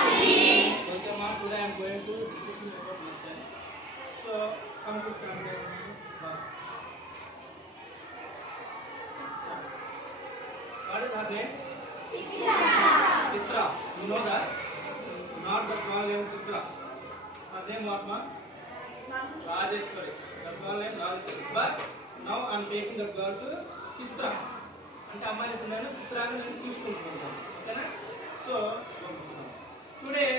Okay, ma, today I am going to discuss about lesson. So, come to start. What is her name? Chitra. You know that? Not the small name Chitra. Her name what, ma? Rajeshwari. The small name Rajeshwari. But now I am taking the girl to Chitra. అంటే అమ్మాయిని నేను చిత్రాన్ని నేను తీసుకుంటున్నాను. ఓకేనా? So today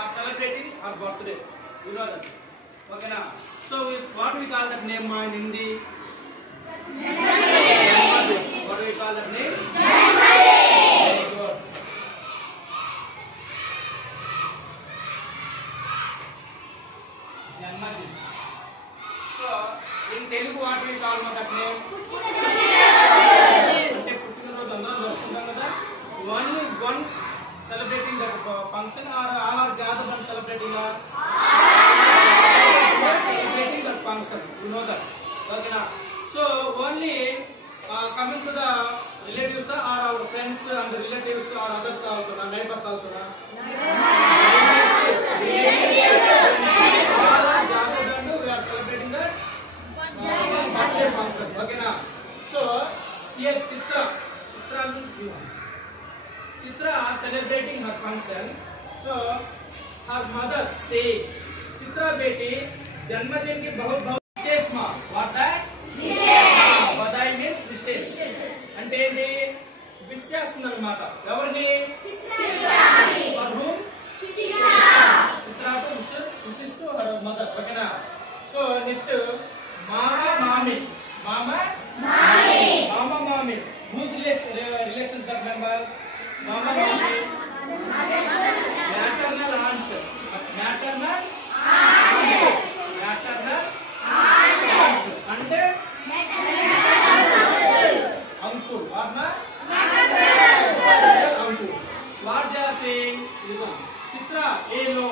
are celebrating her birthday. You know that. Okay na? So what we call that name in Hindi? Janmadi. What do we call that name? Janmadi. Very good. Janmadi. So in Telugu what we call that name? అంటే పుట్టినరోజు అందరూ జరుపుకుంటాం కదా. Only one celebrating the function or all are gathered and celebrating the function. You know that. Okay na? So only coming to the relatives or our friends and the relatives or others also, neighbors also. All are gathered and we are celebrating the birthday function. Okay na? So here Chitra means given. Chitra celebrating her function. So her mother say, Chitra beti जन्मदिन की बहुत बहुत विशेष माँ. What that? विशेष. बधाई means विशेष. అంటే ఏంటి? Wish చేస్తున్నారు అన్నమాట. ఎవరిని? చిత్రాని. For whom? Chitra to wishes to her mother. ఓకేనా? So next మామా మామి. మామా మామి. Whose relations that member? Mama mami. Maternal aunt. Maternal aunt. And uncle. What ma? Uncle. What they are saying? Listen. Chitra, ये लो,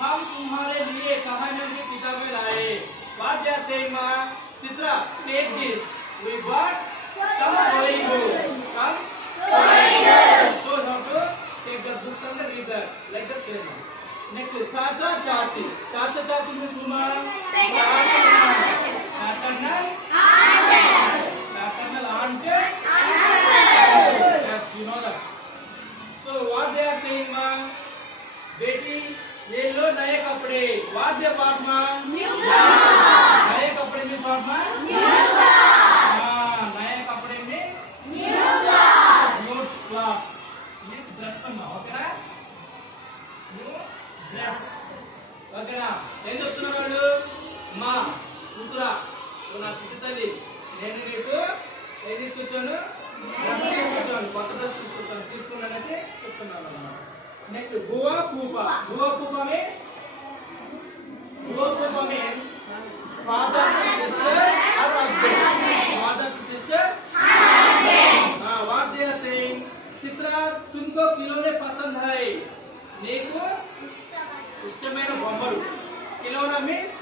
हम तुम्हारे लिए कहानियों की किताबें लाए. What they are saying ma? Chitra, take this. We bought some story books. Some story books. So now to take the books and read that. Like that same. Next, Chacha Chachi. Chacha Chachi means whom? Maternal aunt. Yes, you know that. So what they are saying, ma? Beti, ले लो नए कपड़े. What they bought, ma? New clothes. नए कपड़े means what, ma? New clothes. नए कपड़े means new clothes. New clothes means dress, ma. Okay na? New dress. Okay na? ఏం చెప్తున్నారు వాళ్ళు? మా కూతురా నా చిట్టి తల్లి నేను నీకు ఏం తీసుకొచ్చాను? డ్రెస్ తీసుకొచ్చాను. కొత్త డ్రెస్ తీసుకున్నాననేసి చెప్తున్నాను అన్నమాట. Next bua phupha. Bua phupha means father's sister or husband. Father's sister. What they are saying? Chitra तुमको खिलौने पसंद है. నీకు ఇష్టమైన బొమ్మలు. खिलौना means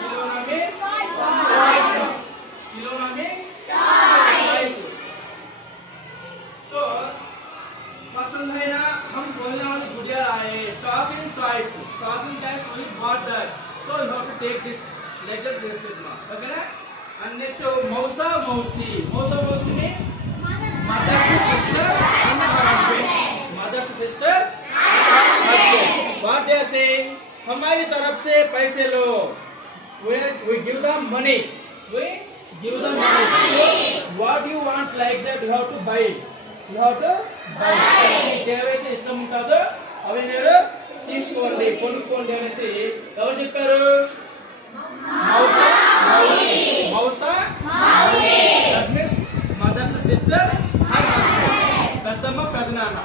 खिलौना means toys. So पसंद है ना? हम बोलने वाली गुड़िया आए. Talking toys we bought that. So you have to take this like that this is now. Okay na? And next Mausa Mausi. Mausa Mausi means mother's sister and her husband. Mother's sister and her husband. What they are saying? हमारी तरफ से पैसे लो. We give them money. We give them money. So what you want like that you have to buy it. You have to buy it. ఏవైతే ఇష్టం ఉంటుందో అవి మీరు తీసుకోండి, కొనుక్కోండి అనేసి ఎవరు చెప్పారు? Mausa. That means mother's sister and husband. పెద్దమ్మ పెదనాన్న.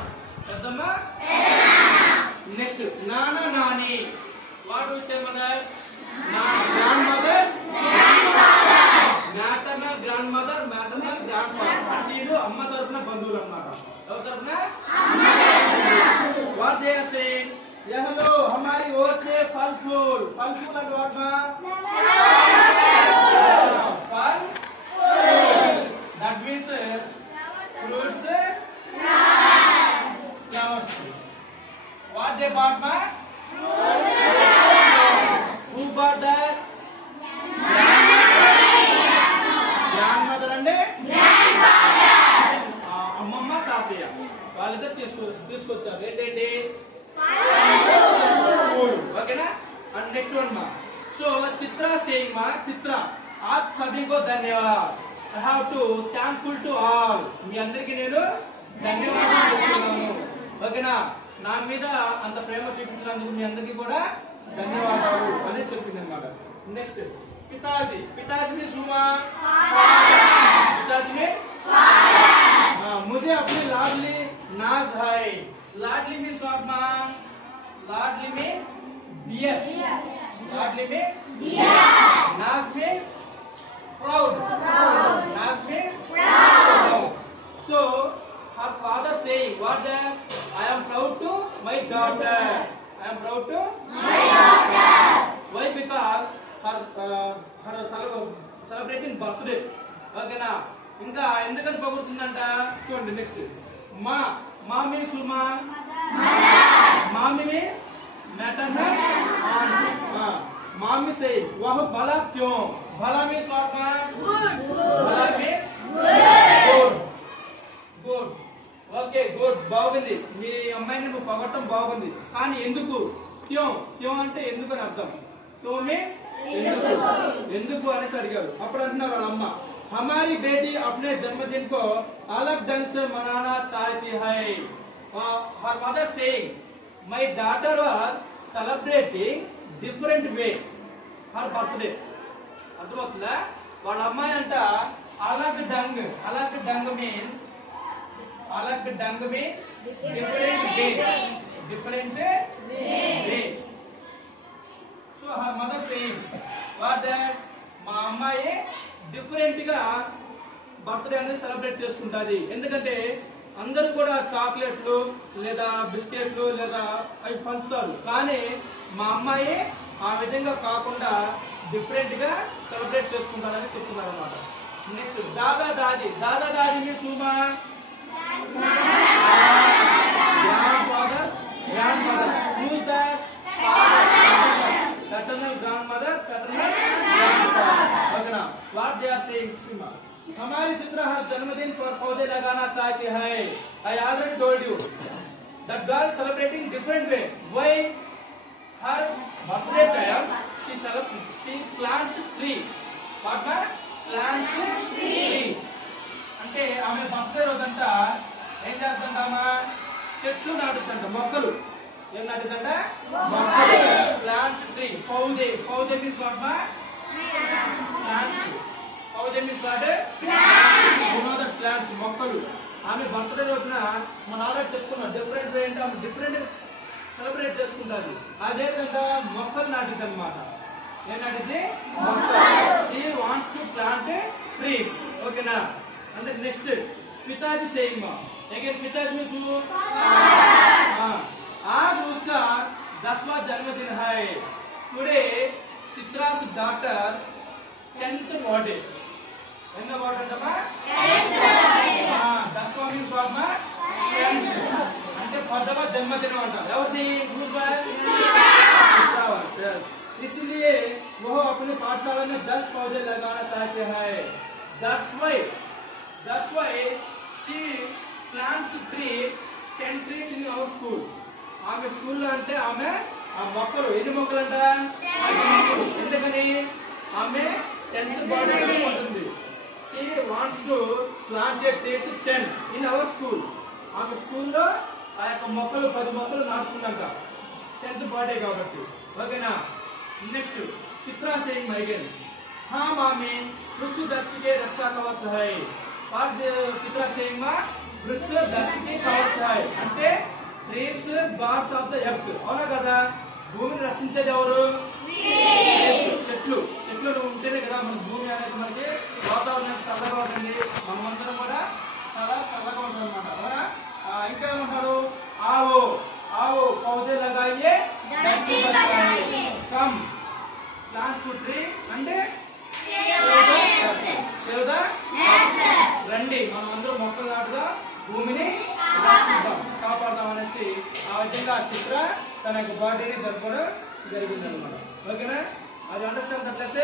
Next nana nani. What we say mother? Grand mother. Maternal grand mother, maternal grand father. అంటే ఇది అమ్మ తరపున బంధువులు అన్నమాట. ఎవరి తరపున? What they are saying? यह लो हमारी ओर से फल फूल and what ma? Fal. That means fruits, flowers. What they bought, ma? Who bought that? Grandmother and అమ్మమ్మ తాతయ్య వాళ్ళిద్దరు తీసుకొచ్చారు ఏంటంటే ఓకేనా. అండ్ నెక్స్ట్ వన్ మా. సో చిత్ర సేయింగ్ మా. చిత్ర आप सभी को धन्यवाद. I have to thankful to all. మీ అందరికి నేను ధన్యవాదాలు చెప్తున్నాను. ఓకేనా. నా మీద అంత ప్రేమ చూపించినందుకు మీ అందరికి కూడా ధన్యవాదాలు అని చెప్పింది అన్నమాట. నెక్స్ట్ పితాజీ. పితాజీ में सुमा पिताजी में मुझे अपनी लाडली नाज है. लाडली में स्वाभिमान. लाडली में डियर. लाडली में नाज में proud. Naaz means proud. So her father saying what that I am proud to my daughter. I am proud to my daughter. Why? Because her celebrating birthday. Okay na. ఇంకా ఎందుకని పొగుడుతుందంట చూడండి. నెక్స్ట్ మా. మా means మా. मामी means maternal aunt. मामी से वह भला क्यों. भला means what? Good. भला means good. Good. Okay good. బాగుంది. మీ అమ్మాయిని నువ్వు పొగట్టం బాగుంది. కానీ ఎందుకు? క్యో. క్యో అంటే ఎందుకు అని అర్థం. క్యో మీన్స్ ఎందుకు అనేసి అడిగారు. అప్పుడు అంటున్నారు వాళ్ళ అమ్మ हमारी बेटी अपने जन्मदिन को अलग ढंग से मनाना चाहती है. Her mother saying my daughter was celebrating different way her birthday. అర్థమవుతుందా? వాళ్ళ అమ్మాయి అంట अलग ढंग. अलग ढंग means different way. Different way. So her mother saying what that మా అమ్మాయి డిఫరెంట్ గా బర్త్డే అనేది సెలబ్రేట్ చేసుకుంటాది. ఎందుకంటే అందరూ కూడా చాక్లెట్లు లేదా బిస్కెట్లు లేదా అవి పంచుతారు. కానీ మా అమ్మాయి ఆ విధంగా కాకుండా డిఫరెంట్ గా సెలబ్రేట్ చేసుకుంటారని చెప్తున్నారు అన్నమాట. నెక్స్ట్ దాదా దాది. దాదా దాది మీ సుమా. Grand mother. Whose that? Paternal grandmother. Paternal grandfather. What they are saying, Sima. हमारी चित्रा हर जन्मदिन पर पौधे लगाना चाहती है. I already told you that girl celebrating different way. Why? Her birthday time she plants tree. What? Plants tree. అంటే ఆమె birthday రోజంతా ఏం చేస్తుంటామా? చెట్లు నాటుతుంట. మొక్కలు ఏం నాటుతుంట? మొక్కలు. Plants tree. Paudhe. Paudhe means what మా? Plants. Paudhe means what? Plants. మొక్కలు. ఆమె బర్త్డే రోజున మన ఆల్రెడీ చెప్పుకున్నాం డిఫరెంట్ వే అంటే ఆమె డిఫరెంట్ సెలబ్రేట్ చేసుకుంటారు. అదేవిధంగా మొక్కలు నాటింది అనమాట. ఏం నాటింది? మొక్కలు. She wants to plant trees. ఓకేనా. అంటే నెక్స్ట్ पिताजी सेइंग मा. अगेन पिताजी में सु. आज उसका 10वां जन्मदिन है. Today Chitra's daughter 10th birthday. ఎన్నో బర్త్డే అమ్మా? 10వాं మీన్స్ వాట్ మా? 10th. అంటే 10వ జన్మదినం అంటారు. ఎవరిది? इसलिए वो अपने पाठशाला में 10 पौधे लगाना चाहते हैं. That's why she plants 10 trees in our school. ఆమె స్కూల్లో అంటే ఆమె ఆ మొక్కలు ఎన్ని మొక్కలు అంట? 10 మొక్కలు. ఎందుకని? ఆమె 10th బర్త్డే ఉంటుంది. she wants to plant a trees 10 in our school. ఆమె స్కూల్లో ఆ యొక్క మొక్కలు 10 మొక్కలు నాటుతుందంట 10th బర్త్డే కాబట్టి. ఓకేనా. నెక్స్ట్ చిత్రా సేయింగ్ అగైన్ हाँ मामी वृक्ष धरती के रक्षा कवच है. चित्रा सेइंग मा वृक्ष धरती के कवच है అంటే trees God's of the earth. అవునా కదా? భూమిని రక్షించేది ఎవరు? చెట్లు. చెట్లు ఉంటేనే కదా మన భూమి అనేది మనకి వాతావరణం చల్లగా ఉంటుంది. మనమందరం కూడా చాలా చల్లగా ఉంటుంది అనమాట. అవునా. ఇంకా ఏమంటారు? ఆవో ఆవో పౌధే लगाइए धरती बचाइए. కమ్ ప్లాంట్ ట్రీ అంటే రండి మనం అందరూ మొక్కలు నాటుగా భూమిని రక్షిద్దాం. కాపాడదాం అనేసి ఆ విధంగా చిత్ర తన యొక్క బర్త్డేని జరుపుకోవడం జరిగింది అనమాట. ఓకేనా? అది అండర్స్టాండ్ ద ప్లేస్.